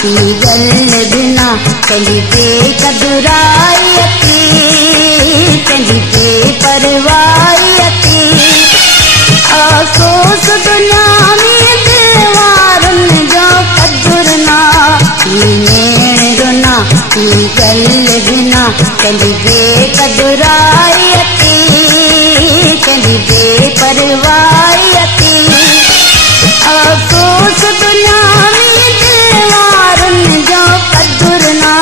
की गल बिना कंदी बेकदुराई अती कंदी बेपरवाही अती अफसोस दुनिया में दीवारन जो कदुर ना नीण रुना की गल बिना कंदी बेकदुराई अती कंदी बेपरवाही अती अफसोस दुनिया में दीवारन जो कदुर ना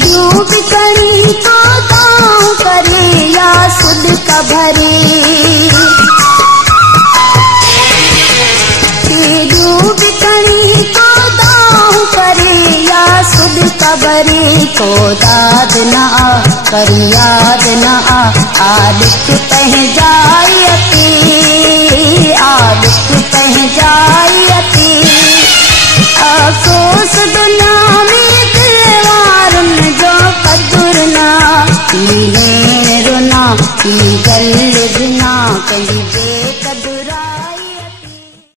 बिकनी तो दाऊं करे या सुध का भरे बिकनी तो दाऊं करे या सुध का भरे को दाद ना कर याद ना आदत पह जाई अती आदत पह जाई अती अफसोस दुनिया में दीवारन जो कदुर ना नीण रुना की गल बिना कंदी बे